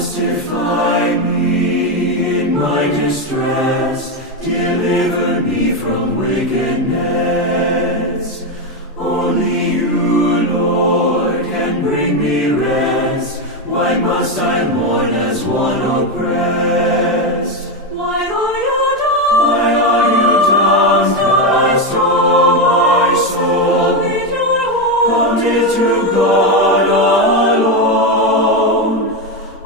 Justify me in my distress, deliver me from wickedness. Only you, Lord, can bring me rest. Why must I mourn as one oppressed? Why are you downcast, O my soul? Commit to God alone.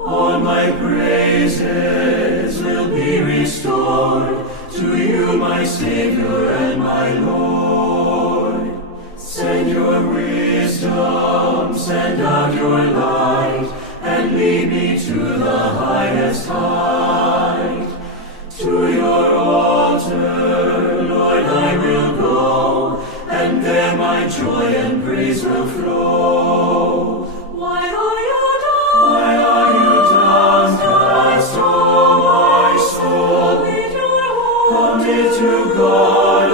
All my praises will be restored to you, my Savior and my Lord. Send your wisdom, send out your light, and lead me to the highest height. To your altar, Lord, I will go, and there my joy and praise will flow. Why are you downcast, O my soul? Commit to God